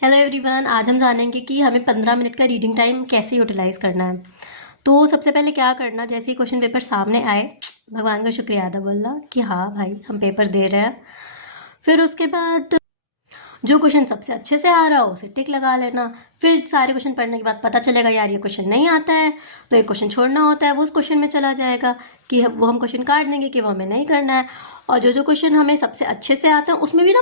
Hello everyone, आज हम जानेंगे कि हमें 15 मिनट का रीडिंग टाइम कैसे यूटिलाइज़ करना है। तो सबसे पहले क्या करना, जैसे ही क्वेश्चन पेपर सामने आए, भगवान का शुक्रिया अदा बोलना कि हाँ भाई हम पेपर दे रहे हैं। फिर उसके बाद जो क्वेश्चन सबसे अच्छे से आ रहा हो उसे टिक लगा लेना। फिर सारे क्वेश्चन पढ़ने के बाद पता चलेगा यार ये क्वेश्चन नहीं आता है, तो एक क्वेश्चन छोड़ना होता है, वो उस क्वेश्चन में चला जाएगा कि वो हम क्वेश्चन काट देंगे कि वो हमें नहीं करना है। और जो जो क्वेश्चन हमें सबसे अच्छे से आता है उसमें भी ना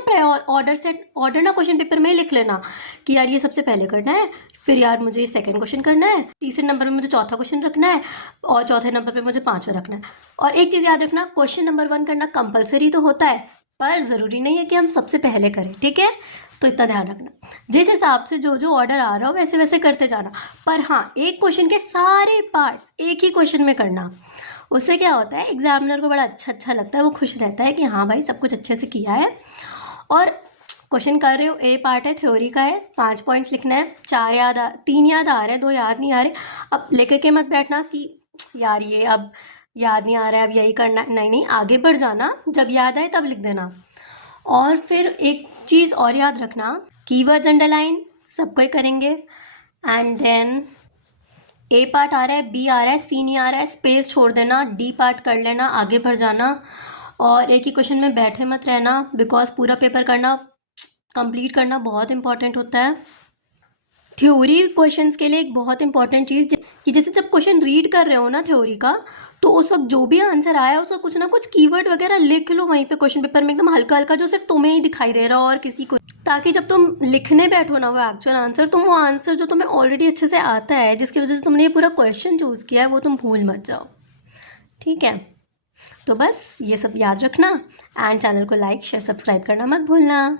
ऑर्डर ना क्वेश्चन पेपर में ही लिख लेना कि यार ये सबसे पहले करना है, फिर यार मुझे ये सेकंड क्वेश्चन करना है, तीसरे नंबर पे मुझे चौथा क्वेश्चन रखना है, और चौथे नंबर पे मुझे पांचवा रखना है। और एक चीज़ याद रखना, क्वेश्चन नंबर 1 करना कंपलसरी तो होता है, पर ज़रूरी नहीं है कि हम सबसे पहले करें, ठीक है? तो इतना ध्यान रखना, जिस हिसाब से जो जो ऑर्डर आ रहा हो वैसे वैसे करते जाना। पर हाँ, एक क्वेश्चन के सारे पार्ट्स एक ही क्वेश्चन में करना। उससे क्या होता है, एग्जामिनर को बड़ा अच्छा लगता है, वो खुश रहता है कि हाँ भाई सब कुछ अच्छे से किया है। और क्वेश्चन कर रहे हो, ए पार्ट है, थ्योरी का है, 5 पॉइंट्स लिखना है, 3 याद आ रहे हैं, 2 याद नहीं आ रहे। अब लेकर के मत बैठना कि यार ये अब याद नहीं आ रहा है, अब यही करना है। नहीं नहीं, आगे बढ़ जाना, जब याद आए तब लिख देना। और फिर एक चीज़ और याद रखना, कीवर्ड्स अंडरलाइन सबको ही करेंगे। एंड देन ए पार्ट आ रहा है, बी आ रहा है, सी नहीं आ रहा है, स्पेस छोड़ देना, डी पार्ट कर लेना, आगे बढ़ जाना। और एक ही क्वेश्चन में बैठे मत रहना, बिकॉज पूरा पेपर करना, कंप्लीट करना बहुत इंपॉर्टेंट होता है। थ्योरी क्वेश्चंस के लिए एक बहुत इंपॉर्टेंट चीज़ कि जैसे जब क्वेश्चन रीड कर रहे हो ना थ्योरी का, तो उस वक्त जो भी आंसर आया उसका कुछ ना कुछ कीवर्ड वगैरह लिख लो वहीं पे क्वेश्चन पेपर में, एकदम हल्का हल्का, जो सिर्फ तुम्हें ही दिखाई दे रहा हो और किसी को, ताकि जब तुम लिखने बैठो ना वो एक्चुअल आंसर, तुम वो आंसर जो तुम्हें ऑलरेडी अच्छे से आता है, जिसकी वजह से तुमने ये पूरा क्वेश्चन चूज़ किया है, वो तुम भूल मत जाओ। ठीक है, तो बस ये सब याद रखना, एंड चैनल को लाइक शेयर सब्सक्राइब करना मत भूलना।